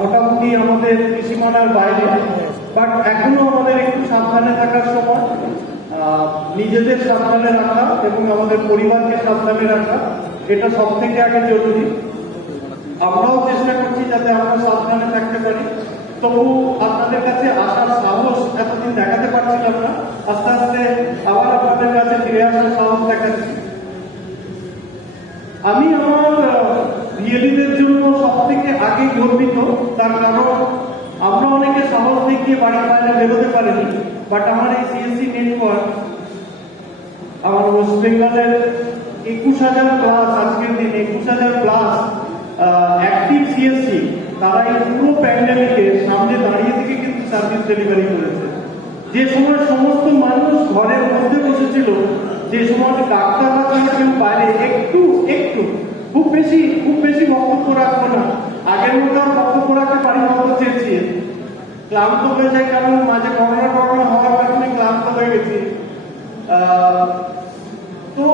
মোটামুটি আমাদের ত্রিসীমানার বাইরে, বাট এখনো আমাদের একটু সাবধানে থাকার সময়। নিজেদের সাবধানে রাখা এবং আমাদের পরিবারকে সাবধানে রাখা, এটা সব থেকে আগে জরুরি। আমরাও চেষ্টা করছি যাতে আমরা সাবধানে থাকতে পারি। তবু আপনাদের কাছে আসার সাহস এতদিন দেখাতে পারছিলাম না, আস্তে আস্তে আবার আপনাদের কাছে ফিরে আসার সাহস দেখাচ্ছি। আমি আমার ভিএলিদের জন্য সব থেকে আগে গর্বিত, তার কারণ আমরা অনেকে সাহস দেখিয়ে বাড়ির বাইরে বেরোতে পারিনি, বাট আমার এই সিএসসি নেটওয়ার্ক, আমার ওয়েস্ট বেঙ্গলের 21,000 প্লাস, আজকের দিন 21,000 প্লাস অ্যাক্টিভ সিএসসি, তারা এই পুরো প্যান্ডেমিকের সামনে দাঁড়িয়ে থেকে কিন্তু সার্ভিস ডেলিভারি করেছে। যে সময় সমস্ত মানুষ ঘরের মধ্যে বসেছিল, যে সময় ডাক্তাররা কেউ বাইরে একটু খুব বেশি বক্তব্য রাখবো না, আগের মতো আর বক্তব্য রাখতে পারি মতো চেয়েছি, ক্লান্ত হয়ে যায়, কারণ মাঝে করোনা হওয়ার কারণে ক্লান্ত হয়ে গেছি। তো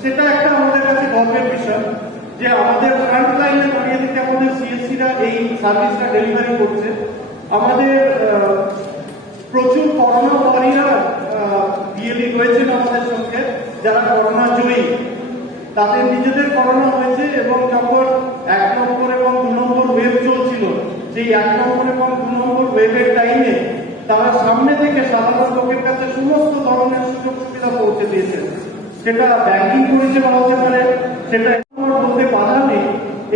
সেটা একটা আমাদের কাছে গর্বের বিষয় যে আমাদের ফ্রন্ট লাইনে দাঁড়িয়ে থেকে আমাদের সিএসসিরা এই সার্ভিসটা ডেলিভারি করছে। আমাদের প্রচুর করোনা ওয়ারিয়ার বিএলই রয়েছেন আমাদের সঙ্গে, যারা করোনা জয়ী। তাদের নিজেদের করোনা হয়েছে এবং যখন 1 নম্বর এবং 2 নম্বর ওয়েভ চলছিল, সেই 1 নম্বর এবং 2 নম্বর ওয়েভের টাইমে তারা সামনে থেকে সাধারণ লোকের কাছে সমস্ত ধরনের সুযোগ সুবিধা পৌঁছে দিয়েছে। সেটা ব্যাংকিং পরিষেবা হতে পারে, সেটা বলতে বাধা নেই।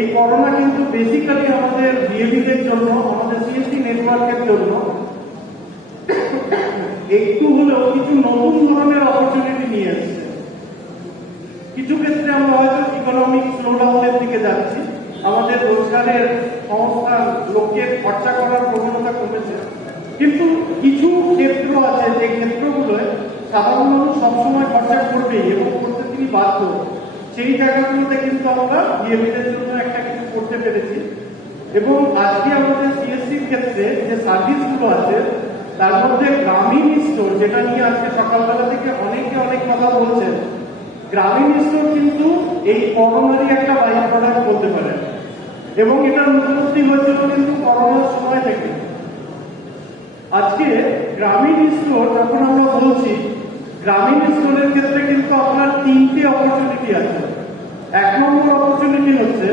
এই করোনা কিন্তু বেসিক্যালি আমাদের ভিএলিদের জন্য, আমাদের সিএসসি নেটওয়ার্কের জন্য একটু হলেও কিছু নতুন ধরনের অপরচুনিটি নিয়ে এসেছে। কিছু ক্ষেত্রে আমরা হয়তো ইকোনমিক স্লোডাউনের দিকে যাচ্ছি, আমাদের রোজগারের সংস্থার লোককে খরচা করার প্রবণতা কমেছে, কিন্তু কিছু ক্ষেত্র আছে যে ক্ষেত্রগুলোয় সাধারণ মানুষ সবসময় খরচা করবেই এবং করতে তিনি বাধ্য। সেই জায়গাগুলোতে কিন্তু আমরা ভিএলিদের জন্য একটা কিছু করতে পেরেছি। এবং আজকে আমাদের সিএসসির ক্ষেত্রে যে সার্ভিসগুলো আছে, তার মধ্যে গ্রামীণ স্টোর, যেটা নিয়ে আজকে সকালবেলা থেকে অনেকে অনেক কথা বলছেন, গ্রামীণ স্টোর কিন্তু এই করোনারই একটা বাই প্রোডাক্ট বলতে পারে। এবং এটার উন্নতি হয়েছিল কিন্তু করোনার সময় থেকে। আজকে গ্রামীণ স্টোর যখন আমরা বলছি, গ্রামীণ স্টোরের ক্ষেত্রে কিন্তু আপনার 3টে অপরচুনিটি আছে। 1 নম্বর অপরচুনিটি হচ্ছে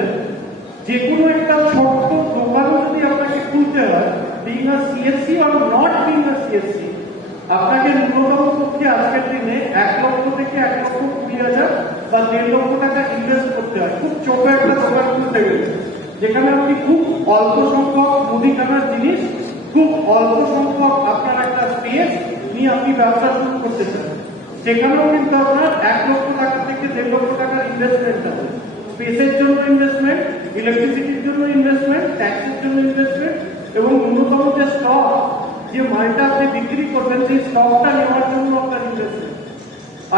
যে কোনো একটা ছোট্ট দোকান যদি আপনাকে খুলতে হয়, being a CSC are not being a CSC, আপনাকে ন্যূনতম পক্ষে আজকের দিনে 1 লক্ষ থেকে 1,20,000 বা 1.5 লক্ষ টাকা ইনভেস্ট করতে হয় খুব ছোট একটা দোকান খুলতে গেলে, যেখানে আপনি খুব অল্প সংখ্যক মুদিখানার জিনিস, খুব অল্প সংখ্যক আপনার একটা স্পেস নিয়ে আপনি ব্যবসা শুরু করতে চান। সেখানেও কিন্তু আপনার 1 লক্ষ টাকা থেকে 1.5 লক্ষ টাকার ইনভেস্টমেন্ট আছে। স্পেসের জন্য ইনভেস্টমেন্ট, ইলেকট্রিসিটির জন্য ইনভেস্টমেন্ট, ট্যাক্সের জন্য ইনভেস্টমেন্ট, এবং ন্যূনতম যে স্টক, যে মালটা আপনি বিক্রি করবেন, সেই স্টকটা নেওয়ার জন্য আপনার ইনভেস্টমেন্ট।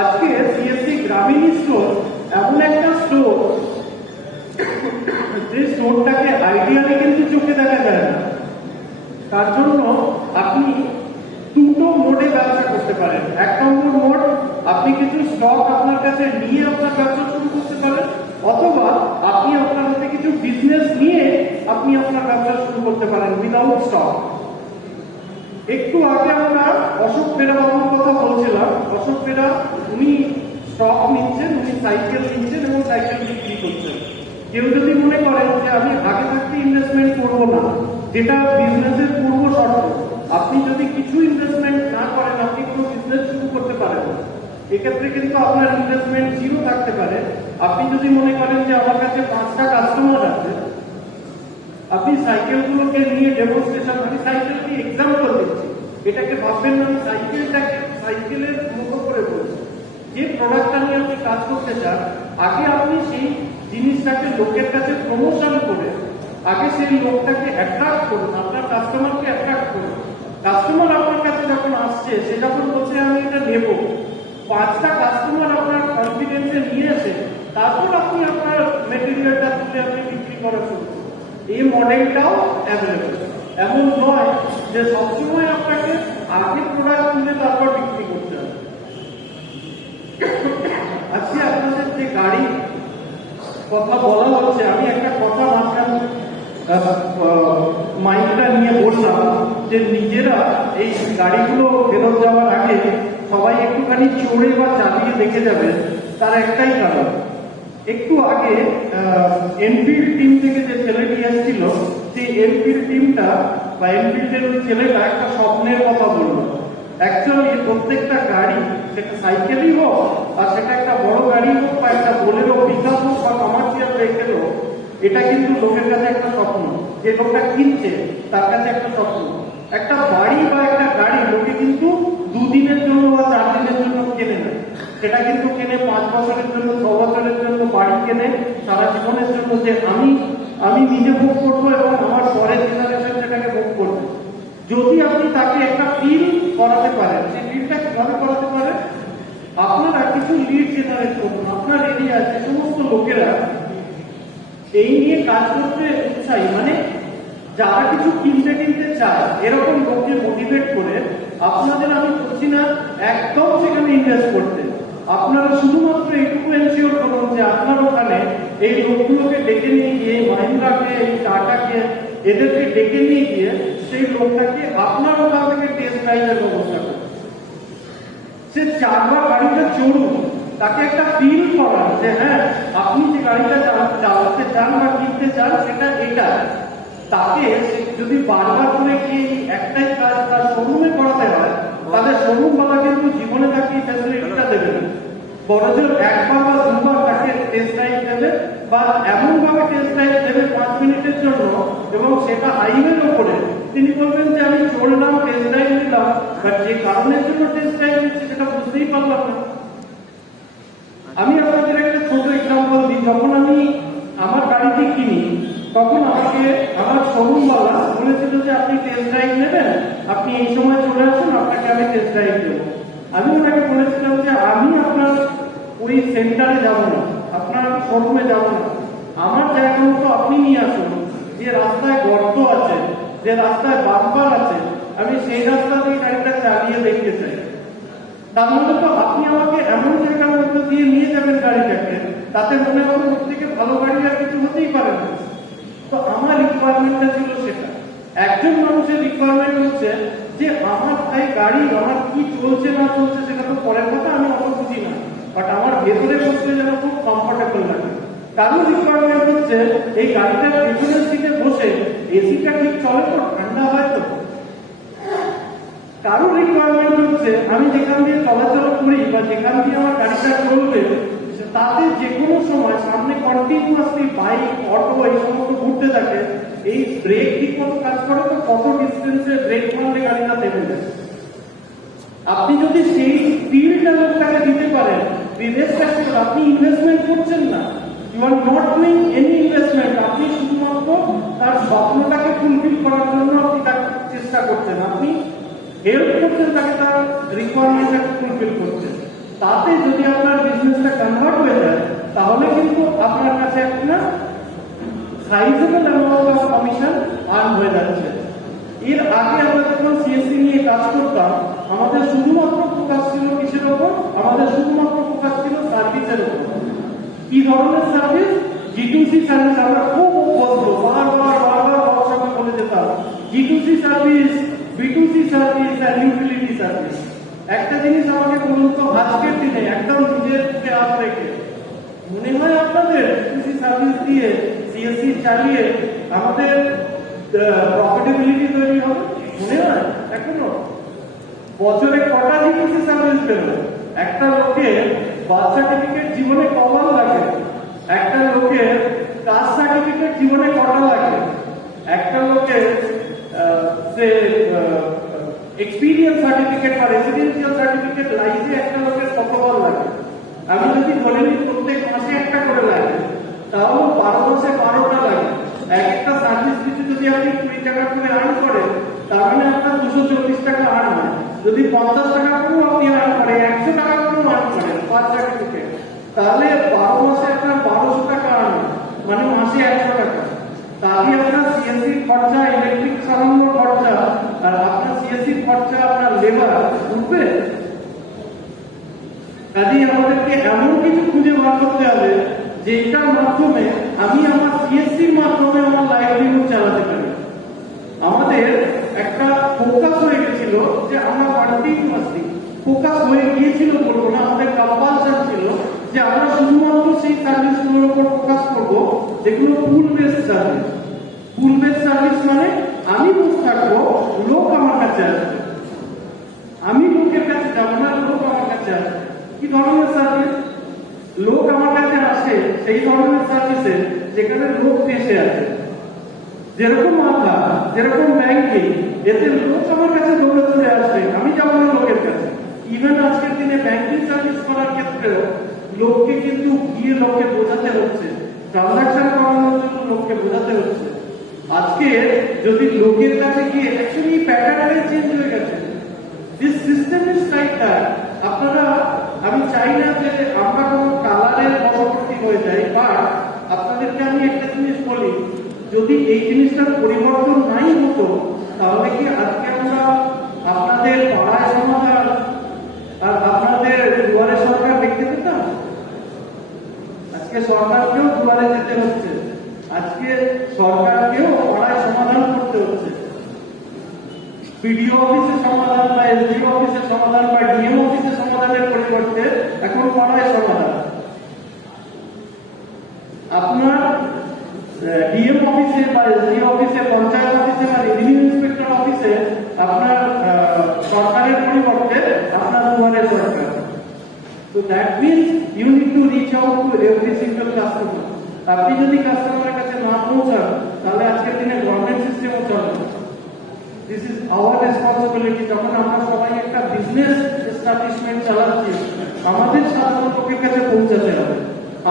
আজকে সিএসসি গ্রামীণ স্টোর এমন একটা স্টোর যে স্টোরটাকে আইডিয়ালি কিন্তু চোখে দেখা যায় না। তার জন্য আপনি 2টো মোডে ব্যবসা করতে পারেন। 1 নম্বর মোড, আপনি কিছু স্টক আপনার কাছে নিয়ে আপনার ব্যবসা শুরু করতে পারেন, অথবা আপনি আপনার কাছে কিছু বিজনেস নিয়ে আপনি আপনার ব্যবসা শুরু করতে পারেন উইদাউট স্টক। একটু আগে আমরা অশোক বেরা বাবুর কথা বলছিলাম। অশোক বেরা উনি স্টক নিচ্ছেন, উনি সাইকেল নিচ্ছেন এবং সাইকেল বিক্রি করছেন। কেউ যদি মনে করেন যে আমি আগে থাকতে ইনভেস্টমেন্ট করবো না, যেটা বিজনেসের পূর্ব শর্ত, আপনি যদি কিছু ইনভেস্টমেন্ট না করেন আপনি কোনো বিজনেস শুরু করতে পারেন না। এক্ষেত্রে কিন্তু আপনার ইনভেস্টমেন্ট 0 থাকতে পারে। আপনি যদি মনে করেন যে আমার কাছে 5টা কাস্টমার আছে, আপনি সাইকেলগুলোকে নিয়ে ডেমনস্ট্রেশন, আমি সাইকেলকে এক্সাম্পল দিচ্ছি, এটাকে ভাববেন না আমি সাইকেলের মতো করে বলছি। যে প্রোডাক্টটা নিয়ে আপনি কাজ করতে চান, আগে আপনি সেই জিনিসটাকে লোকের কাছে প্রমোশন করে, আগে সেই লোকটাকে অ্যাট্রাক্ট করুন, আপনার কাস্টমারকে অ্যাট্রাক্ট করুন। কাস্টমার আপনার কাছে যখন আসছে, সে যখন বলছে আমি এটা নেব, 5টা কাস্টমার আপনার কনফিডেন্সে নিয়ে এসে তারপর আপনি আপনার মেটেরিয়ালটা তুলে আপনি বিক্রি করা শুরু করুন। এই মডেলটাও অ্যাভেলেবল। এমন নয় যে সবসময় আপনাকে আগে প্রোডাক্ট তুলে তারপর বিক্রি করতে হবে। আজকে আপনাদের যে গাড়ি কথা বলা হচ্ছে, আমি একটা কথা মাঝখানে মাইন্ডটা নিয়ে বললাম যে নিজেরা এই গাড়িগুলো ফেরত যাওয়ার আগে সবাই একটুখানি চড়ে বা চালিয়ে দেখে যাবে। তার একটাই কারণ, একটু আগে এনফিল্ড টিম থেকে যে ছেলেটি এসেছিল, সেই এনফিল্ড টিমটা বা এনফিল্ডের ওই ছেলেটা একটা স্বপ্নের কথা বললো। অ্যাকচুয়ালি প্রত্যেকটা গাড়ি, সেটা সাইকেলই হোক আর সেটা একটা বড় গাড়ি হোক বা একটা বোলেরো পিকআপ হোক বা কমার্শিয়াল ভেহিকেল হোক, এটা কিন্তু লোকের কাছে একটা স্বপ্ন। যে লোকটা কিনছে তার কাছে একটা স্বপ্ন। একটা বাড়ি বা একটা গাড়ি লোকে কিন্তু দুদিনের জন্য বা 4 দিনের জন্য কেনে না, সেটা কিন্তু কেনে 5 বছরের জন্য, 6 বছরের জন্য বাড়ি কেনে সারা জীবনের জন্য, যে আমি নিজে ভোগ করবো এবং আমার পরের জেনারেশন সেটাকে ভোগ করবে। যদি আপনি তাকে একটা ফিল করাতে পারেন, সেই ফিলটা কিভাবে করাতে পারেন? আপনারা কিছু লিড জেনারেট করুন। আপনার এরিয়া যে সমস্ত লোকেরা এই নিয়ে কাজ করতে উৎসাহী, মানে যারা কিছু কিনতে চায়, এরকম লোককে মোটিভেট করে আপনাদের, আমি বলছি না একদম সেখানে ইনভেস্ট করতে, আপনারা শুধুমাত্র এইটুকু এনশিওর করুন যে আপনার ওখানে এই লোকগুলোকে ডেকে নিয়ে গিয়ে, মাহিন্দ্রাকে, এই টাটাকে, এদেরকে ডেকে নিয়ে গিয়ে সেই লোকটাকে আপনার ওখান থেকে টেস্ট ড্রাইভের ব্যবস্থা করুন। সে 4 বার গাড়িটা চড়ুন, তাকে একটা ফিল করান যে হ্যাঁ আপনি যে গাড়িটা চালাতে চান বা কিনতে চান সেটা এটা। তাকে যদি বারবার করে গিয়ে একটাই কাজ তার শোরুমে করাতে হয়, তাদের শোরুমওয়ালা কিন্তু জীবনে তাকে এই ফ্যাসিলিটিটা দেবে না। বড়জোর 1 বার বা 2 বার তাকে টেস্ট ড্রাইভ দেবে, বা এমন ভাবে টেস্ট ড্রাইভ দেবে 5 মিনিটের জন্য, এবং সেটা হাইওয়ের উপরে। তিনি বলবেন যে আমি চড়লাম, টেস্ট ড্রাইভ নিলাম, বাট যে কারণের জন্য টেস্ট ড্রাইভ নিচ্ছি সেটা বুঝতেই পারলাম না। আমি আপনাদের একটা ছোট এক্সাম্পল দিই। যখন আমি আমার গাড়িটি কিনি, তখন আমাকে আমার শোরুমওয়ালা বলেছিল যে আপনি টেস্ট ড্রাইভ নেবেন, আপনি এই সময় চলে আসুন, আপনাকে আমি টেস্ট ড্রাইভ দেবো। আমি ওনাকে বলেছিলাম যে আমি আপনার ওই সেন্টারে যাব না, আপনার শোরুমে যাব না, আমার জায়গা মতো আপনি নিয়ে আসুন। যে রাস্তায় গর্ত আছে, যে রাস্তায় বাম্পার আছে, আমি সেই রাস্তা দিয়ে গাড়িটা চালিয়ে দেখতে চাই। তার মধ্যে তো আপনি আমাকে এমন জায়গার মধ্যে দিয়ে নিয়ে যাবেন গাড়িটাকে, তাতে মনে হবে ওর থেকে ভালো গাড়ি আর কিছু হতেই পারে না। তো আমার রিকোয়ারমেন্টটা ছিল সেটা। একজন মানুষের রিকোয়ারমেন্ট হচ্ছে যে আমার ভাই গাড়ি আমার কি চলছে না চলছে সেটা তো পরের কথা, আমি অত বুঝি না, বাট আমার ভেতরে বসতে যেন খুব কমফোর্টেবল লাগে। কারোর রিকোয়ারমেন্ট হচ্ছে এই গাড়িটার পেছনের সিটে বসে এসিটা ঠিক চলে তো, ঠান্ডা হয় তো। কারোর রিকোয়ারমেন্ট হচ্ছে আমি যেখান দিয়ে চলাচল করি বা যেখান দিয়ে আমার গাড়িটা চলবে, তাতে যে কোনো সময় সামনে কন্টিনিউয়াসলি বাইক, অটো এই সমস্ত ঘুরতে থাকে, এই ব্রেক ঠিক মতো কাজ করে তো, কত ডিস্টেন্সে ব্রেক মারলে গাড়িটা থেমে যায়। আপনি যদি সেই ফিলটা লোকটাকে দিতে পারেন, আপনি ইনভেস্টমেন্ট করছেন না, you are not doing any investment, আপনি শুধুমাত্র তার স্বপ্নটাকে ফুলফিল করার জন্য আপনি তার চেষ্টা করছেন, আপনি হেল্প করছেন তাকে তার রিকোয়ারমেন্টটাকে ফুলফিল করছেন। তাতে যদি আপনার বিজনেসটা কনভার্ট হয়ে যায়, তাহলে কিন্তু আপনার কাছে একটা sizeable amount of commission earn হয়ে যাচ্ছে। এর আগে আমরা যখন সিএসসি নিয়ে কাজ করতাম, আমাদের শুধুমাত্র ফোকাস ছিল কিসের ওপর? আমাদের শুধুমাত্র ফোকাস ছিল সার্ভিসের ওপর। কি ধরনের সার্ভিস? G2C service. আমরা খুব বলবো, বারবার বর্কশপে বলে যেতাম G2C সার্ভিস, B2C সার্ভিস আর ইউটিলিটি সার্ভিস। একটা জিনিস আমাকে বলুন তো, আজকের দিনে একদম নিজের মুখে হাত রেখে, মনে হয় আপনাদের B2C সার্ভিস দিয়ে সিএসসি চালিয়ে আমাদের প্রফিটেবিলিটি তৈরি হবে? মনে হয় এখনো? বছরে কটা G2C সার্ভিস পেল? একটা লোকের বার্থ সার্টিফিকেট জীবনে কবার লাগে? একটা লোকের কাস্ট সার্টিফিকেট জীবনে কটা লাগে? একটা লোকের এক্সপিরিয়েন্স সার্টিফিকেট বা রেসিডেন্সিয়াল সার্টিফিকেট লাইফে একটা লোকের কতবার লাগে? আমি যদি ধরে নিই প্রত্যেক মাসে একটা করে লাগে, তাহলে 12 মাসে 12টা লাগে। একটা সার্ভিস দিতে যদি আপনি 20 টাকা করে আর্ন করেন, তার মানে আপনার 240 টাকা আর্ন হয়। যদি 50 টাকা করেও আপনি আর্ন করেন, 100 টাকা করেও আর্ন করেন পার সার্টিফিকেট, তাহলে 12 মাসে আপনার 1200 টাকা আর্ন, মানে মাসে 100 টাকা। তাহলে আপনার সিএসসি খরচা, ইলেকট্রিক সারানোর খরচা আর আপনার সিএসসি খরচা, আপনার লেবার উঠবে। কাজেই আমাদেরকে এমন কিছু খুঁজে বার করতে হবে যেটার মাধ্যমে আমি আমার সিএসসির মাধ্যমে আমার লাইভলিহুড চালাতে পারি। আমাদের একটা ফোকাস হয়ে গেছিল যে আমরা কন্টিনিউয়াসলি ফোকাস হয়ে গিয়েছিল বলবো না, আমাদের কম্পালশন ছিল যে আমরা শুধুমাত্র সেই সার্ভিসগুলোর উপর ফোকাস করব যেগুলো পুল বেস সার্ভিস। পুল বেস সার্ভিস মানে আমি বসে থাকবো, লোক আমার কাছে আসবে, আমি লোকের কাছে যাবো না, লোক আমার কাছে আসবে। কি ধরনের সার্ভিস? লোক আমার কাছে আসে সেই ধরনের সার্ভিসে যেখানে লোক ফেসে আছে, যেরকম আধার, যেরকম ব্যাংকিং, এতে লোক আমার কাছে দৌড়ে দৌড়ে আসবে, আমি যাবো না লোকের কাছে। ইভেন আজকের দিনে ব্যাংকিং সার্ভিস করার ক্ষেত্রেও লোককে কিন্তু গিয়ে লোককে বোঝাতে হচ্ছে, ট্রানজাকশন করানোর জন্য লোককে বোঝাতে হচ্ছে। আজকে যদি লোকের কাছে গিয়ে অ্যাকচুয়ালি প্যাটার্নটাই চেঞ্জ হয়ে গেছে। This system is like that. আপনারা, আমি চাই না যে আমরা কোনো কালারের পরবর্তী হয়ে যাই, বাট আপনাদেরকে আমি একটা জিনিস বলি, যদি এই জিনিসটার পরিবর্তন নাই হতো তাহলে কি আজকে আমরা আপনাদের পাড়ায় সমাধান আর আপনাদের দুয়ারে সরকার দেখতে পেতাম? আজকে সরকারকেও দুয়ারে যেতে হচ্ছে, আজকে সরকারকেও পাড়ায় সমাধান করতে হচ্ছে। পিডিও অফিসে সমাধান বা এসডিও অফিসে সমাধান বা ডিএম অফিসে সমাধানের পরিবর্তে এখন পাড়ায় সমাধান। আপনার ডিএম অফিসে বা এসডিও অফিসে, পঞ্চায়েত অফিসে বা রেভিনিউ ইন্সপেক্টর অফিসে আপনার সরকারের পরিবর্তে আপনার দুয়ারে সরকার। So that means you need to reach out to every single customer. আপনি যদি কাস্টমারের কাছে না পৌঁছান তাহলে আজকের দিনে গভর্নমেন্ট সিস্টেমও চলে না। This is our responsibility. যখন আমরা সবাই একটা বিজনেস এস্টাবলিশমেন্ট চালাচ্ছি, আমাদের সাধারণ লোকের কাছে পৌঁছাতে হবে।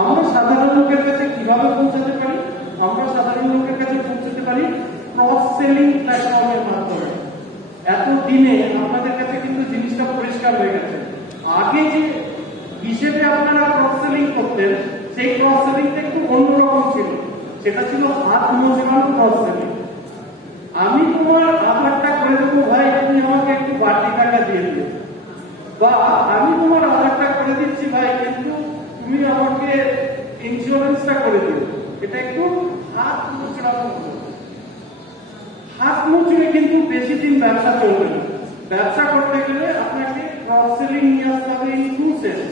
আমরা সাধারণ লোকের কাছে কিভাবে পৌঁছাতে পারি? আমরা সাধারণ লোকের কাছে পৌঁছাতে পারি ক্রস সেলিং প্ল্যাটফর্মের মাধ্যমে। এত দিনে আপনাদের কাছে কিন্তু জিনিসটা পরিষ্কার হয়ে গেছে। আগে যে হিসেবে আপনারা ক্রস সেলিং করতেন, সেই ক্রস সেলিংটা একটু অন্যরকম ছিল। সেটা ছিল হাত মজবানো ক্রস সেলিং। আমি তোমার আধারটা করে দেবো ভাই, তুমি আমাকে একটু বাড়তি টাকা দিয়ে দিও, বা আমি তোমার আধারটা করে দিচ্ছি ভাই, কিন্তু তুমি আমাকে ইন্স্যুরেন্সটা করে দিও। এটা একটু হাত মুচড়ানো। হাত মুচড়ে কিন্তু বেশি দিন ব্যবসা চলবে না। ব্যবসা করতে গেলে আপনাকে ক্রস সেলিং নিয়ে আসতে হবে in true sense.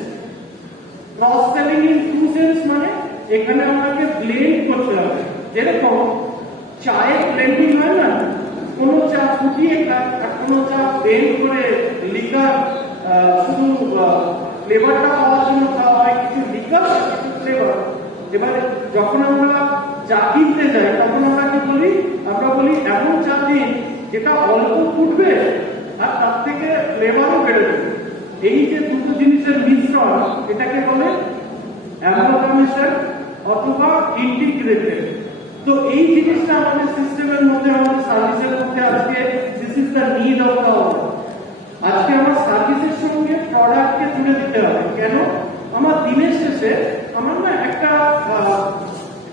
Cross selling in true sense মানে এখানে আপনাকে ব্লেন্ড করতে হবে। যেরকম চায়ে ব্লেন্ডিং হয় না, কোনো চা ফুটিয়ে খায় আর কোনো চা ব্লেন্ড করে লিকার শুধু ফ্লেভারটা পাওয়ার জন্য খাওয়া হয়, কিছু লিকার কিছু ফ্লেভার। এবারে যখন আমরা চা কিনতে যাই তখন আমরা কি বলি? আমরা বলি এমন চা দিন যেটা অল্প ফুটবে আর তার থেকে ফ্লেভারও বেড়ে যাবে। এই যে দুটো জিনিসের মিশ্রণ, এটাকে বলে অ্যামালগামেশন অথবা ইন্টিগ্রেটেড। তো এই জিনিসটা আমাদের সিস্টেমের মধ্যে, আমাদের সার্ভিসের মধ্যে আজকে this is the need of the hour. আজকে আমার সার্ভিসের সঙ্গে প্রোডাক্টকে জুড়ে দিতে হবে। কেন? আমার দিনের শেষে আমার না একটা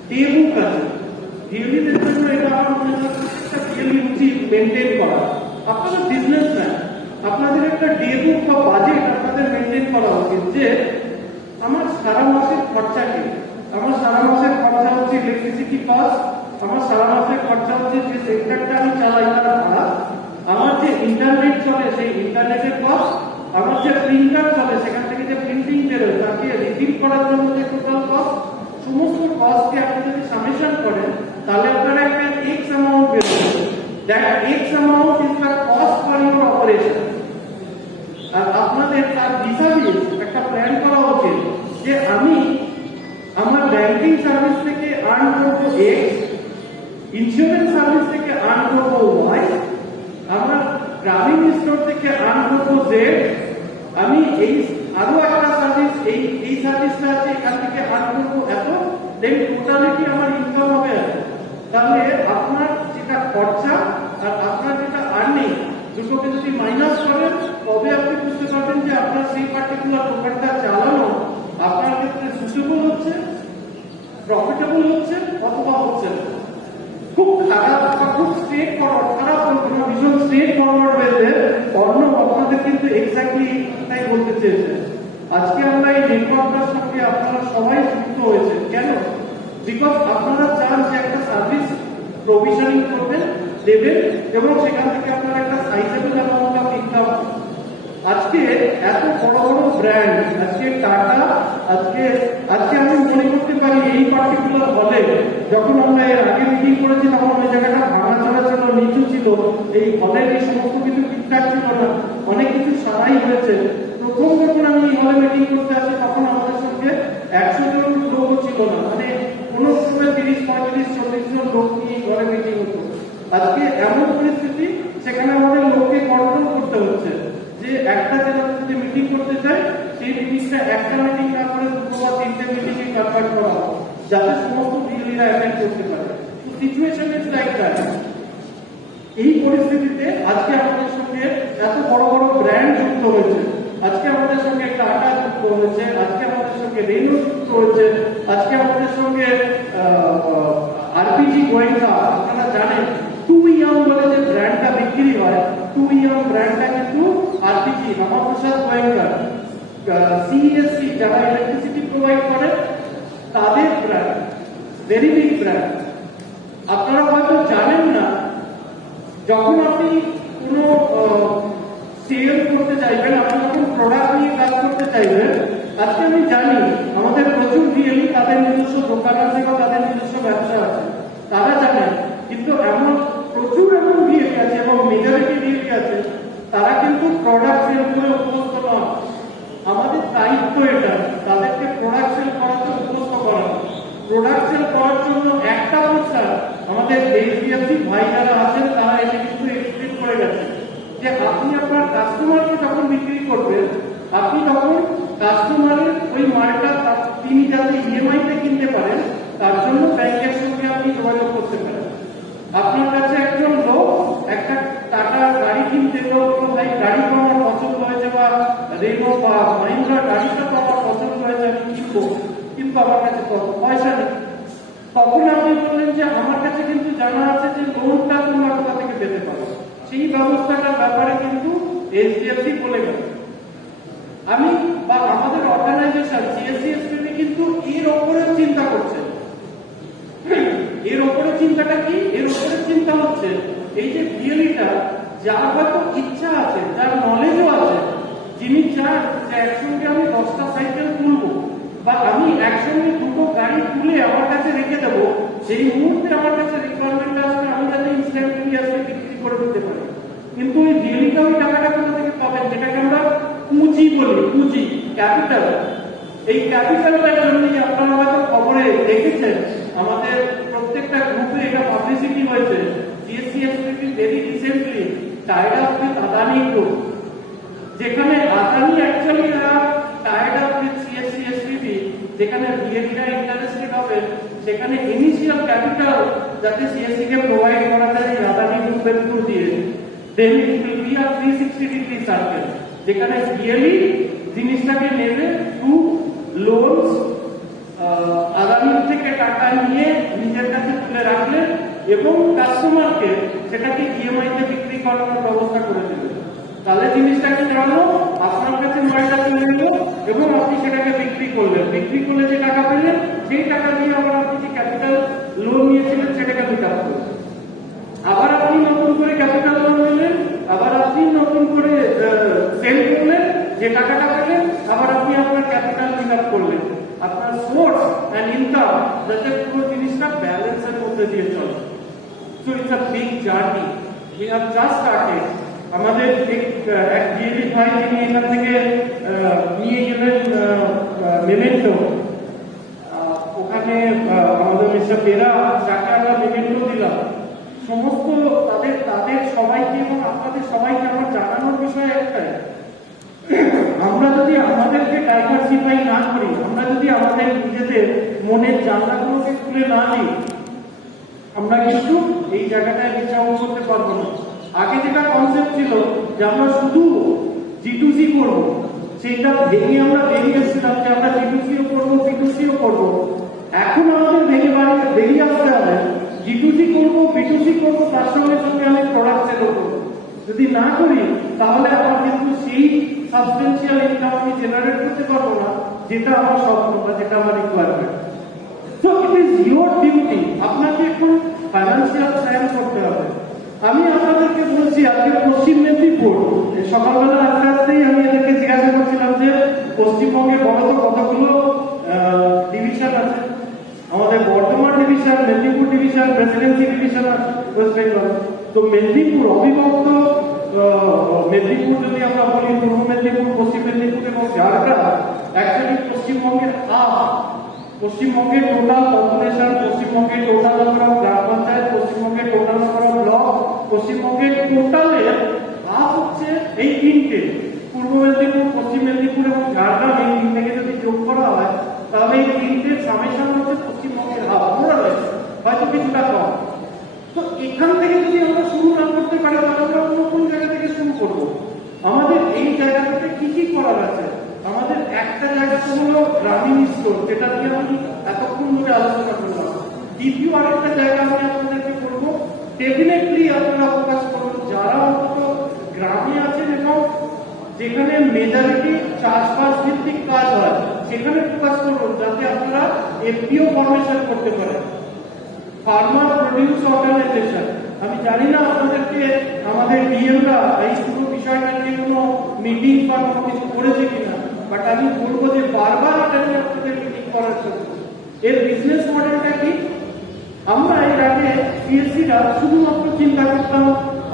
ডে বুক আছে, ডেইলিদের জন্য এটা আমার মনে হয় একটা ডেইলি উচিত মেনটেন করা। আপনারা বিজনেসম্যান, আপনাদের একটা ডে বুক বা বাজেট আপনাদের মেনটেন করা উচিত যে আমার সারা মাসের খরচা কি। আমার সারা মাসের খরচা হচ্ছে ইলেকট্রিসিটি কস্ট, আমার সারা মাসের খরচা হচ্ছে যে সেক্টরটা আমি চালাই তার ভাড়া, আমার যে ইন্টারনেট চলে সেই ইন্টারনেটের কস্ট, আমার যে প্রিন্টার চলে সেখান থেকে যে প্রিন্টিং বেরোয় তাকে রিডিং করার জন্য যে টোটাল কস্ট, সমস্ত কস্টকে আপনি যদি সামেশন করেন তাহলে আপনারা একটা এক্স অ্যামাউন্ট বেরোবে। That X amount is the cost for your operation. আর আপনাদের তার হিসাবে একটা প্ল্যান করা উচিত যে আমি আমার ব্যাংকিং সার্ভিস থেকে আর্ন করবো এক্স, ইন্স্যুরেন্স সার্ভিস থেকে আর্ন করবো ওয়াই, আমরা গ্রামীণ স্টোর থেকে আর্ন করবো জেড, আমি এই আরো একটা সার্ভিস এই সার্ভিসটা আছে এখান থেকে আর্ন করবো এত, দেন টোটালিটি আমার ইনকাম হবে এত। তাহলে আপনার যেটা খরচা আর আপনার যেটা আর্নিং দুটোকে যদি মাইনাস করেন তবে আপনি বুঝতে পারবেন যে আপনার সেই পার্টিকুলার দোকানটা চালানো আপনার ক্ষেত্রে সুটেবল হচ্ছে, প্রফিটেবল হচ্ছে অথবা হচ্ছে না। খুব খারাপ বা খুব স্ট্রেট ফরওয়ার্ড, খারাপ বলবো না, ভীষণ স্ট্রেট ফরওয়ার্ড হয়েছে অর্ণব আপনাদের কিন্তু এক্স্যাক্টলি তাই বলতে চেয়েছে। আজকে আমরা এই নেটওয়ার্কটার সঙ্গে আপনারা সবাই যুক্ত হয়েছে। কেন? বিকজ আপনারা চান যে একটা সার্ভিস প্রভিশনিং করবেন, দেবেন এবং সেখান থেকে আপনার একটা সাইজেবল অ্যামাউন্ট অফ ইনকাম। আজকে এত বড় বড় ব্র্যান্ড, আজকে টাটা, আজকে আমি মনে করতে পারি এই পার্টিকুলার হলে যখন আমরা এর আগে মিটিং করেছি তখন ওই জায়গাটা ভাঙাচোরা ছিল, নিচু ছিল, এই হলের এই সমস্ত কিছু ঠিকঠাক ছিল না, অনেক কিছু সারাই হয়েছে। প্রথম যখন আমি এই হলে মিটিং করতে আসি তখন আমাদের সঙ্গে 100 জন লোকও ছিল না, মানে কোনো সময় 30, 35, 40 জন লোক নিয়ে ঘরে মিটিং হতো। আজকে এমন পরিস্থিতি সেখানে আমাদের লোককে কন্ট্রোল করতে হচ্ছে যে একটা জেলাতে যদি মিটিং করতে চাই সেই জিনিসটা একটা মিটিং না করে 2 বা 3টে মিটিংয়ে কনভার্ট করা হয় যাতে সমস্ত বিএলইরা অ্যাটেন্ড করতে পারে। তো সিচুয়েশন ইজ লাইক দ্যাট। এই পরিস্থিতিতে আজকে আমাদের সঙ্গে এত বড় বড় ব্র্যান্ড যুক্ত হয়েছে, আজকে আমাদের সঙ্গে টাটা যুক্ত হয়েছে, আজকে আমাদের সঙ্গে রেনো যুক্ত হয়েছে, আজকে আমাদের সঙ্গে আরপিজি গোয়েঙ্কা। আপনারা জানেন 2 বলে যে ব্র্যান্ডটা বিক্রি হয়, 2 ব্র্যান্ডটা কিন্তু আরপিজি রামাপ্রসাদ গোয়েঙ্কা, সিএসসি যারা ইলেকট্রিসিটি প্রোভাইড করে তাদের ব্র্যান্ড, ভেরি বিগ ব্র্যান্ড। আপনারা হয়তো জানেন না, যখন আপনি কোনো সেল করতে চাইবেন, আপনি যখন প্রোডাক্ট নিয়ে কাজ করতে চাইবেন, আজকে আমি জানি আমাদের প্রচুর বিএলই তাদের নিজস্ব দোকান আছে বা তাদের নিজস্ব ব্যবসা আছে, তারা জানেন। কিন্তু প্রচুর এমন বিএলই আছে এবং মেজরিটি বিএলই আছে তারা কিন্তু প্রোডাক্ট সেল করে অভ্যস্ত নন। আমাদের দায়িত্ব এটা তাদেরকে প্রোডাক্ট সেল করাতে অভ্যস্ত করা। প্রোডাক্ট সেল করার জন্য একটা পয়সা আমাদের এইচডিএফসি ভাই যারা আছেন তারা এটা কিন্তু এক্সপ্লেন করে গেছে যে আপনি আপনার কাস্টমারকে যখন বিক্রি করবেন, আপনি তখন কাস্টমারের ওই মালটা তিনি যাতে ইএমআইতে কিনতে পারেন তার জন্য ব্যাংকের সঙ্গে আপনি যোগাযোগ করতে পারেন। আপনার কাছে একজন লোক একটা টাটা গাড়ি কিনতে গেল, ভাই গাড়ি তো আমার পছন্দ হয়েছে বা রেনো বা মাহিন্দ্রা গাড়িটা তো আমার পছন্দ হয়েছে, আমি কিনবো, কিন্তু আমার কাছে পয়সা নেই। তখন আপনি বললেন যে আমার কাছে কিন্তু জানা আছে যে লোনটা তোমরা কোথা থেকে পেতে পারো, সেই ব্যবস্থাটার ব্যাপারে কিন্তু এইচডিএফসি বলে গেল। আমি বা আমাদের অর্গানাইজেশন সিএসসি কিন্তু এর ওপরে চিন্তা করছে। এর ওপরে চিন্তাটা কি? এর ওপরে চিন্তা হচ্ছে এই যে বিএলইটা যার হয়তো ইচ্ছা আছে, যার নলেজও আছে, যিনি চান যে একসঙ্গে আমি 10টা সাইকেল তুলবো বা আমি একসঙ্গে 2টো গাড়ি তুলে আমার কাছে রেখে দেবো, সেই মুহূর্তে আমার কাছে রিকোয়ারমেন্ট আসবে আমি যাতে ইনস্ট্যান্টলি আসলে বিক্রি করে দিতে পারি। কিন্তু ওই বিএলইটা ওই টাকাটা কোথা থেকে পাবেন, যেটাকে আমরা পুঁজি বলি, পুঁজি, ক্যাপিটাল। এই ক্যাপিটালটার জন্যই আপনারা হয়তো খবরে দেখেছেন আমাদের প্রত্যেকটা গ্রুপে এটা পাবলিসিটি হয়েছে। CSC very recently tied up with Adani group, যেখানে Adani actually tied up with CSC, যেখানে বিএলইরা ইন্টারেস্টেড হবে, সেখানে ইনিশিয়াল ক্যাপিটাল যাতে সিএসসি কে প্রোভাইড করা যায় এই আদানি গ্রুপের থ্রু দিয়ে, then it will be a 360 degree circle, যেখানে বিএলই জিনিসটাকে নেবে থ্রু লোনস, আদানির থেকে টাকা নিয়ে নিজের কাছে তুলে রাখলেন এবং কাস্টমারকে সেটাকে ইএমআইতে বিক্রি করানোর ব্যবস্থা করে দেবে। তাহলে জিনিসটাকে জানো আপনার কাছে মালটা তুলে নিল এবং আপনি সেটাকে বিক্রি করলেন, বিক্রি করলে যে টাকা পেলেন সেই টাকা দিয়ে আবার আপনি যে ক্যাপিটাল লোন নিয়েছিলেন সেটাকে বিকাশ করলেন, আবার আপনি নতুন করে ক্যাপিটাল লোন নিলেন, আবার আপনি নতুন করে সেল করলেন, যে টাকাটা পেলেন আবার আপনি আপনার ক্যাপিটাল বিকাশ করলেন। আপনার সোর্স এন্ড ইনকাম যাতে পুরো জিনিসটা ব্যালেন্সের মধ্যে দিয়ে চলে। So it's a big journey, we have just started. আমাদের এক বিএলই ভাই যিনি এখান থেকে নিয়ে গেলেন মেমেন্টো, ওখানে আমাদের মিস্টার পেরা যাকে আমরা মেমেন্টো দিলাম, সমস্ত তাদের সবাইকে এবং আপনাদের সবাইকে আমার জানানোর বিষয় একটাই, আমরা যদি আমাদেরকে ডাইভার্সিফাই না করি, আমরা যদি আমাদের নিজেদের মনের জানলাগুলোকে খুলে না দিই, আমরা কিন্তু এই জায়গাটায় রিচার্জ করতে পারবো না। আগে যেটা কনসেপ্ট ছিল যে আমরা শুধু জিটুসি করবো, সেইটা ভেঙে আমরা বেরিয়ে এসেছিলাম যে আমরা জিটুসিও করবো, বিটুসিও করবো। এখন আমাদের বেরিয়ে আসতে হবে জিটুসি করবো, বিটুসি করবো, তার সঙ্গে সঙ্গে আমি প্রোডাক্ট সেলও করবো। যদি না করি তাহলে আমার কিন্তু সেই সাবস্টেন্সিয়াল ইনকাম আমি জেনারেট করতে পারবো না যেটা আমার স্বপ্ন বা যেটা আমার requirement. So it is your duty, আপনাকে এখন ফাইন্যান্সিয়াল প্ল্যান করতে হবে। আমি আপনাদেরকে বলছি আজকে পশ্চিম মেদিনীপুর সকালবেলা আস্তে আস্তেই আমি এদেরকে জিজ্ঞাসা করছিলাম যে পশ্চিমবঙ্গে বড় কতগুলো ডিভিশন আছে। আমাদের Bardhaman division, Medinipur division, Presidency division আছে ওয়েস্ট বেঙ্গল। তো মেদিনীপুর অবিভক্ত মেদিনীপুর যদি আমরা বলি, পূর্ব মেদিনীপুর, পশ্চিম মেদিনীপুর এবং ঝাড়গ্রাম অ্যাকচুয়ালি পশ্চিমবঙ্গের পশ্চিমবঙ্গের টোটাল পপুলেশন, পশ্চিমবঙ্গের টোটাল নম্বর অফ গ্রাম পঞ্চায়েত, পশ্চিমবঙ্গের টোটাল নম্বর অফ ব্লক, পশ্চিমবঙ্গের টোটালের হচ্ছে এই তিনটে, পূর্ব মেদিনীপুর, পশ্চিম মেদিনীপুর এবং ঝাড়গ্রাম, এই তিনটাকে যদি যোগ করা হয় তাহলে এই তিনটের সামেশন হচ্ছে পশ্চিমবঙ্গের মোড়া রয়েছে, হয়তো কিছুটা কম। তো এখান থেকে যদি আমরা শুরু না করতে পারি তাহলে আমরা অন্য কোন জায়গা থেকে শুরু করব? আমাদের এই জায়গা থেকে কি কি করার আছে? আমাদের একটা জায়গা তো হলো গ্রামীণ স্টোর, যেটা নিয়ে আমি এতক্ষণ ধরে আলোচনা করলাম। দ্বিতীয় আরেকটা জায়গা আমি আপনাদেরকে বলবো, ডেফিনেটলি আপনারা ফোকাস করুন যারা অন্তত গ্রামে আছেন এবং যেখানে মেজরিটি চাষবাস ভিত্তিক কাজ হয় সেখানে ফোকাস করুন, যাতে আপনারা এফপিও ফরমেশন করতে পারেন, ফার্মার প্রডিউস অর্গানাইজেশন। আমি জানি না আপনাদেরকে আমাদের ডিএমরা এই পুরো বিষয়টা নিয়ে কোনো মিটিং বা কোনো কিছু করেছে কিনা, বাট আমি বলবো যে বারবার এটা নিয়ে আপনাদের মিটিং করার জন্য। এর বিজনেস মডেলটা কি? আমরা এর আগে সিএসসিরা শুধুমাত্র চিন্তা করতাম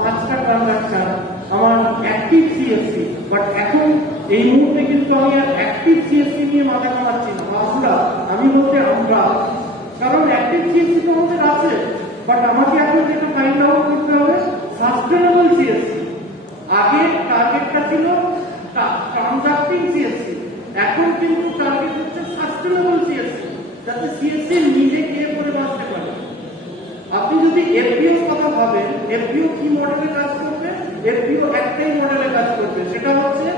5টা ট্রানজাকশন আমার অ্যাক্টিভ সিএসসি, বাট এখন এই মুহূর্তে কিন্তু আমি আর অ্যাক্টিভ সিএসসি নিয়ে মাথা কামাচ্ছি না। আমি বলতে আমরা, কারণ অ্যাক্টিভ সিএসসি তো আমাদের আছে, বাট আমাকে এখন যেটা ফাইন্ড আউট করতে হবে সাস্টেনেবল সিএসসি। আগে টার্গেটটা ছিল ট্রানজাক্টিং সিএসসি, এখন কিন্তু টার্গেট হচ্ছে সাস্টেনেবল সিএসসি, যাতে সিএসসি নিজে কে করে বাঁচতে পারে। আপনি যদি এফপিও কথা ভাবেন, এফপিও কি মডেলে কাজ করবে? এফপিও একটাই মডেলে কাজ করবে, সেটা হচ্ছে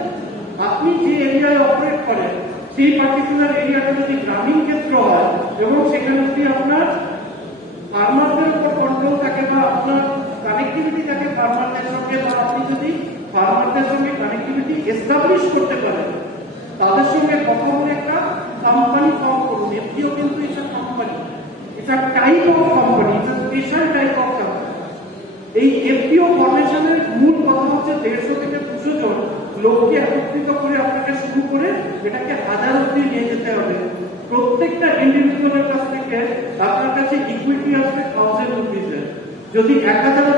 আপনি যে এরিয়ায় অপারেট করেন সেই পার্টিকুলার এরিয়াটা যদি গ্রামীণ ক্ষেত্র হয় এবং সেখানে যদি আপনার ফার্মারদের উপর কন্ট্রোল থাকে বা আপনার কানেক্টিভিটি থাকে ফার্মারদের সঙ্গে, বা আপনি যদি ফার্মারদের সঙ্গে কানেক্টিভিটি এস্টাবলিশ করতে পারেন, তাদের সঙ্গে কথা বলে একটা কোম্পানি ফর্ম করুন। এফপিও কিন্তু এটা কোম্পানি, এটা টাইপ অফ কোম্পানি, এটা স্পেশাল টাইপ অফ কোম্পানি। এই এফপিও ফরমেশনের মূল কথা হচ্ছে 150 থেকে 200 জন লোককে একত্রিত করে আপনাকে শুরু করে এটাকে 1000 অব্দি নিয়ে যেতে হবে। প্রত্যেকটা ইন্ডিভিজুয়ালের কাছ থেকে আপনার কাছে ইকুইটি আসবে 1000 রুপিজের। যদি 1000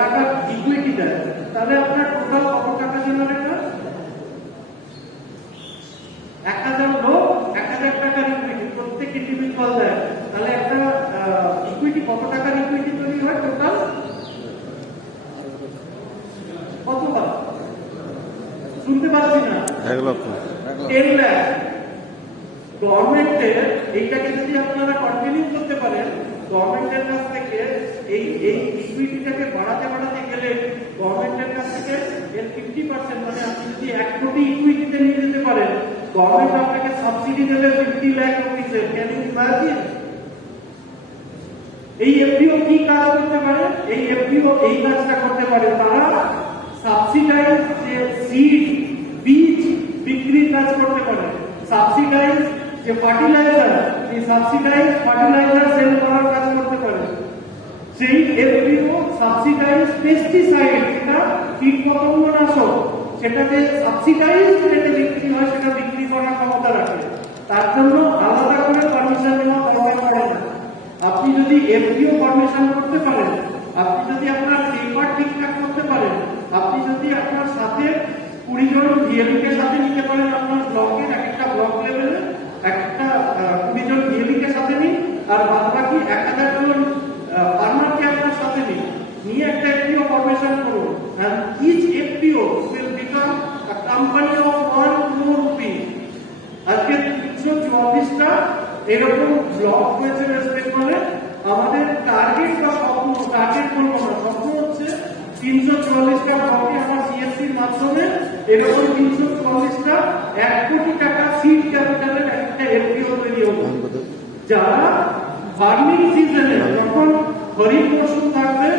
টাকার ইকুইটি দেয় তাহলে আপনার টোটাল কত টাকা জেনারেট হয়? 1000 লোক 1000 টাকার ইকুইটি প্রত্যেক ইন্ডিভিজুয়াল দেয়, তাহলে একটা ইকুইটি কত টাকার ইকুইটি তৈরি হয়? টোটাল কত? শুনতে পাচ্ছি না। 1 লক্ষ। 10 লাখ। গভর্নমেন্টের এইটাকে যদি আপনারা কন্টিনিউ করতে পারেন, গভর্নমেন্টের কাছ থেকে এই ইকুইটিটাকে বাড়াতে গেলে গভর্নমেন্টের কাছ থেকে এর 50%, মানে আপনি যদি 1 কোটি ইকুইটিতে নিয়ে যেতে পারেন, গভর্নমেন্ট আপনাকে সাবসিডি দেবে 50 লাখ রুপিসের। Can you imagine? এই এফপিও কি কাজ করতে পারে? এই এফপিও এই কাজটা করতে পারে, তারা সাবসিডাইজ যে সিড, বীজ বিক্রির কাজ করতে পারে, সাবসিডাইজ যে ফার্টিলাইজার, এই সাবসিডাইজ ফার্টিলাইজার সেল করার কাজ করতে পারে। সেই এফপিও সাবসিডাইজ পেস্টিসাইড, যেটা কীটপতঙ্গনাশক, সেটা যে সাবসিডাইজ রেটে বিক্রি হয় সেটা বিক্রি করার ক্ষমতা রাখে। তার জন্য আলাদা করে পারমিশন নেওয়া দরকার পড়ে না। আপনি যদি এফপিও ফরমেশন করতে পারেন, আপনি যদি আপনার পেপার ঠিকঠাক করতে পারেন, আপনি যদি আপনার সাথে 20 জন ভিএলকে সাথে নিতে পারেন, আপনার ব্লকের একটা ব্লক লেভেলে একটা 20 জন ভিএলকে সাথে নিন, আর বাদবাকি 1000 জন ফার্মারকে আপনার সাথে নিয়ে একটা এফপিও ফরমেশন করুন। and each FPO will become a company of 1 crore rupees. আজকে 344টা এরকম ব্লক হয়েছে ওয়েস্ট বেঙ্গলে। আমাদের টার্গেট বা স্বপ্ন, টার্গেট বলবো না, স্বপ্ন হচ্ছে 344টা ব্লকে আমার সিএসসির মাধ্যমে এরকম 344টা 1 কোটি টাকা সিড ক্যাপিটালের একটা এফপিও তৈরি হবে, যারা ফার্মিং সিজনে যখন খরিফ মৌসুম থাকবে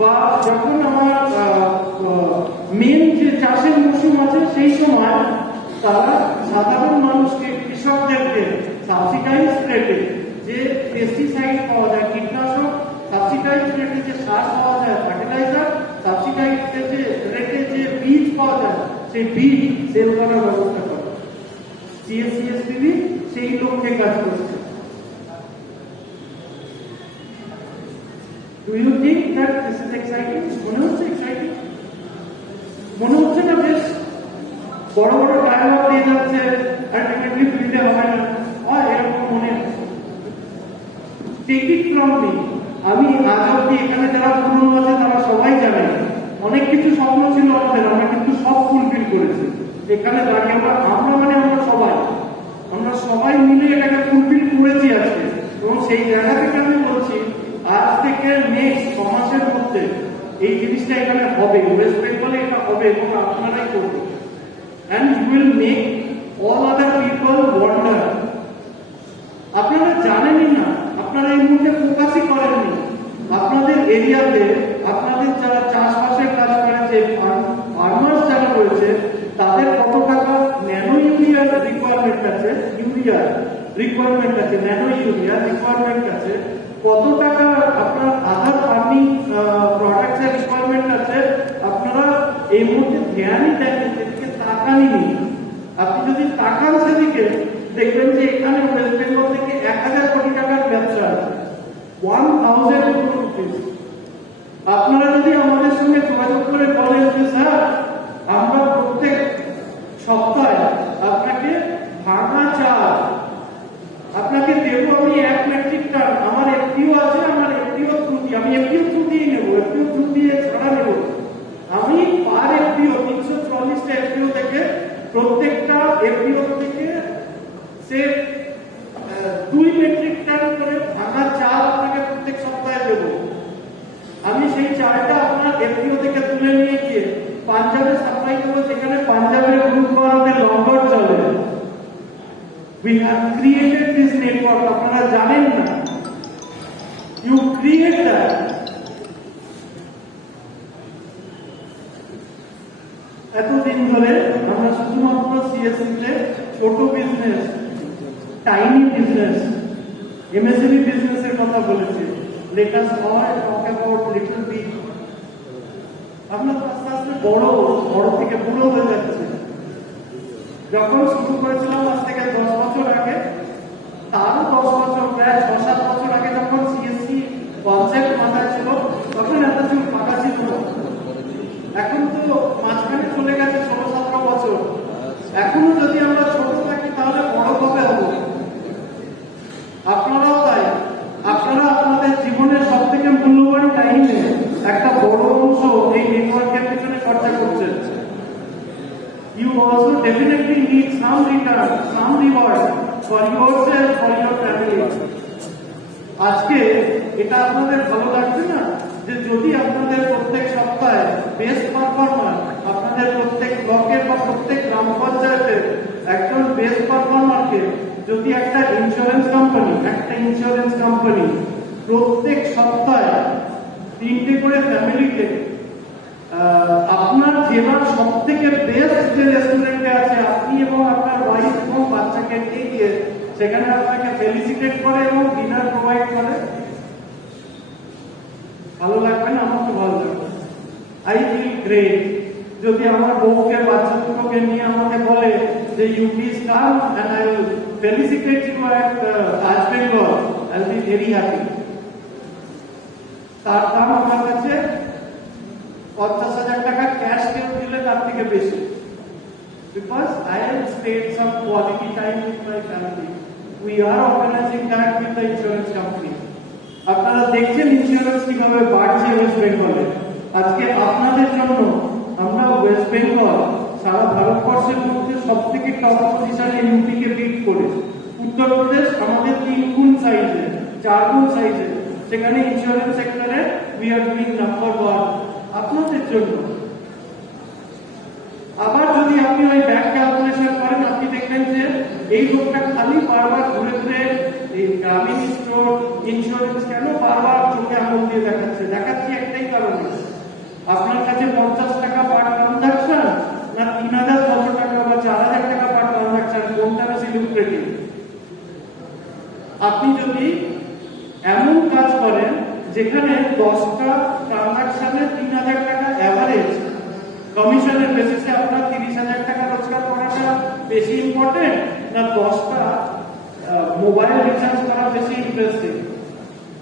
বা যখন আমার মেন যে চাষের মৌসুম আছে সেই সময় তারা সাধারণ মানুষকে, কৃষকদেরকে সাবসিডাইজ রেটে যে পেস্টিসাইড পাওয়া যায়, কীটনাশক, সাবসিডাইজ রেটে যে সার পাওয়া যায়, ফার্টিলাইজার, সাবসিডাইজ রেটে যে বীজ পাওয়া যায়, সেই বীজ সেল করার ব্যবস্থা করে সিএসসিএসপিবি সেই লক্ষ্যে কাজ করছে। Do you think that this is exciting? মনে হচ্ছে exciting? মনে হচ্ছে না বেশ বড় বড় ডায়লগ দিয়ে যাচ্ছে, আলটিমেটলি ফিল্ডে হবে না, আর এরকম মনে হচ্ছে। টেক ইট ফ্রম মি, আমি আজ অব্দি এখানে যারা পুরনো আছে তারা সবাই জানে অনেক কিছু স্বপ্ন ছিল আমাদের, আমরা কিন্তু সব ফুলফিল করেছি। এখানে দাঁড়িয়ে আমরা মানে আমরা সবাই মিলে এটাকে ফুলফিল করেছি আজকে। এবং সেই জায়গা থেকে আমি বলছি আজ থেকে নেক্সট 6 মাসের মধ্যে এই জিনিসটা এখানে হবে, ওয়েস্ট বেঙ্গলে এটা হবে এবং আপনারাই করবেন। And you will make all other people wonder. আপনারা জানেনই না, আপনারা এই মুহূর্তে ফোকাসই করেননি আপনাদের এরিয়াতে, আপনাদের যারা চাষবাসের কাজ করেছে, ফার্মার্স যারা রয়েছে, তাদের কত টাকা ন্যানো ইউরিয়ার রিকোয়ারমেন্ট আছে, ন্যানো ইউরিয়া রিকোয়ারমেন্ট আছে, কত টাকা আপনার আদার ফার্মিং প্রোডাক্টস এর রিকোয়ারমেন্ট আছে, আপনারা এই মুহূর্তে ধ্যানই দেননি, সেদিকে তাকানই। আপনি যদি তাকান সেদিকে দেখবেন যে এখানে ওয়েস্ট বেঙ্গল থেকে 1000 কোটি টাকার ব্যবসা আছে, 1000 crore rupees। আপনারা যদি আমাদের সঙ্গে যোগাযোগ করে বলেন যে স্যার আমরা প্রত্যেক সপ্তাহে আপনাকে ভাঙা চাল আপনাকে দেবো, আমি 1 মেট্রিক টন, আমার এফপিও আছে, আমার এফপিও থ্রু দিয়ে, আমি এফপিও থ্রু দিয়ে নেবো, এফপিও থ্রু দিয়ে ছাড়া নেবো, আমি পার এফপিও 344টা এফপিও থেকে প্রত্যেকটা এফপিও থেকে সে 2 মেট্রিক টন করে ভাঙা চাল আপনাকে প্রত্যেক সপ্তাহে দেবো। আমি সেই চালটা আপনার এফপিও থেকে তুলে নিয়ে গিয়ে পাঞ্জাবে সাপ্লাই করবো, যেখানে পাঞ্জাবের গ্রুপ বানাতে লঙ্গর চলে। We have created this network, আপনারা জানেন না, you create that। এতদিন ধরে আমরা শুধুমাত্র সিএসসি-তে ছোট বিজনেস, টাইনি বিজনেস, এমএসএমই বিজনেসের কথা বলেছি। Let us all talk about little big। আমরা আস্তে আস্তে বড় থেকে বুড়ো হয়ে যাচ্ছে। যখন শুরু করেছিলাম আজ থেকে 10 বছর আগে, তারও 10 বছর, প্রায় 6-7 বছর আগে যখন সিএসসি কনসেপ্ট মাথায় ছিল, তখন এতদিন ফাঁকা ছিল। এখন তো মাঝখানে চলে গেছে 16-17 বছর। এখনো যদি আমরা ছোট থাকি তাহলে বড় কবে হবো? আপনারাও তাই, আপনারা আপনাদের জীবনের সব থেকে মূল্যবান টাইমে একটা বড় অংশ এই নেটওয়ার্কের পিছনে খরচা করছেন। You also definitely need some return, some reward for yourself, for your family. আজকে এটা আপনাদের ভালো লাগছে না যে যদি আপনাদের প্রত্যেক সপ্তাহে বেস্ট পারফরমার, আপনাদের প্রত্যেক ব্লকের বা প্রত্যেক গ্রাম পঞ্চায়েতের একজন বেস্ট পারফরমারকে যদি একটা ইন্স্যুরেন্স কোম্পানি প্রত্যেক সপ্তাহে 3টে করে ফ্যামিলিকে আপনার জেলার সব থেকে বেস্ট যে রেস্টুরেন্টে আছে আপনি এবং আপনার ওয়াইফ এবং বাচ্চাকে নিয়ে গিয়ে সেখানে আপনাকে ফেলিসিটেট করে এবং ডিনার প্রোভাইড করে, ভালো লাগবে না? আমার তো ভালো লাগবে। I feel great. যদি আমার বউকে বাচ্চা দুটোকে নিয়ে আমাকে বলে যে you please come and I will felicitate you at West Bengal, I will be very happy. তার দাম আমার কাছে 50,000 টাকা ক্যাশ কেউ দিলে তার থেকে বেশি। Because I have spent some quality time with my family. We are organizing that with the insurance company. আপনারা দেখছেন ইন্স্যুরেন্স কিভাবে বাড়ছে ওয়েস্ট বেঙ্গলে। আজকে আপনাদের জন্য আমরা ওয়েস্ট বেঙ্গল সারা ভারতবর্ষের মধ্যে সব থেকে টপ পজিশনে ইউপিকে বিট করে, উত্তরপ্রদেশ আমাদের 3 গুণ সাইজে, 4 গুণ সাইজে, সেখানে ইন্স্যুরেন্স সেক্টরে উই আর ডুইং নাম্বার 1 আপনাদের জন্য। আবার যদি আপনি ওই ব্যাক ক্যালকুলেশন করেন, আপনি দেখবেন যে এই লোকটা খালি বারবার ঘুরে ঘুরে এই গ্রামীণ স্টোর ইন্স্যুরেন্স কেন বারবার চোখে আঙুল দিয়ে দেখাচ্ছি একটাই কারণে, আপনার কাছে 50 টাকা পার ট্রানজাকশন না 3600 টাকা বা 4000 টাকা পার ট্রানজাকশন, কোনটা বেশি লুক্রেটিভ? আপনি যদি এমন কাজ করেন যেখানে 10টা ট্রানজাকশনে 3,000 টাকা অ্যাভারেজ কমিশনের বেসিসে আপনার 30,000 টাকা রোজগার করাটা বেশি ইম্পর্টেন্ট না 10টা মোবাইল রিচার্জ করা বেশি ইন্টারেস্টিং?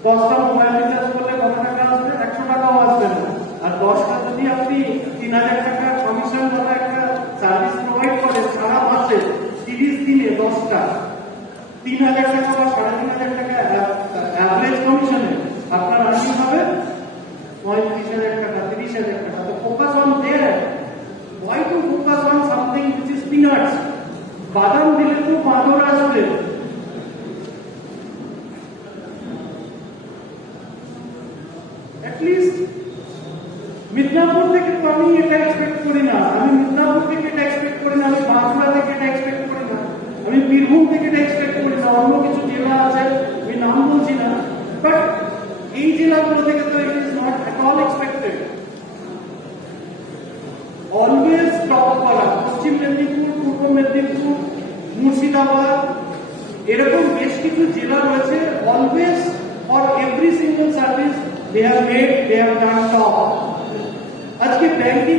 10টা মোবাইল রিচার্জ করলে কত টাকা আসবে? 100 টাকাও আসবে না। আর 10টা যদি আপনি 3,000 টাকা কমিশন দ্বারা একটা সার্ভিস প্রোভাইড করেন সারা মাসে 30 দিনে 10টা 3,000 টাকা বা 3,500 টাকা অ্যাভারেজ কমিশনে আপনার আর্নিং হবে 35,000 টাকা, 30,000 টাকা। তো focus on their. Why to focus on something which is peanuts? বাদাম দিলে তো বাঁদর আসবে। Atleast মিদনাপুর থেকে তো আমি এটা এক্সপেক্ট করি না, আমি মিদনাপুর থেকে এটা এক্সপেক্ট করি না, আমি বাঁকুড়া থেকে এটা এক্সপেক্ট করি না, আমি বীরভূম থেকে এটা এক্সপেক্ট করি না। অন্য কিছু জেলা আছে, আমি নাম বলছি না, বাট এই জেলাগুলো থেকে তো it is not at all expected. Always top করা পশ্চিম মেদিনীপুর, পূর্ব মেদিনীপুর, মুর্শিদাবাদ, এরকম বেশ কিছু জেলা রয়েছে। Always for every single service they have done top। আজকে ব্যাংকিং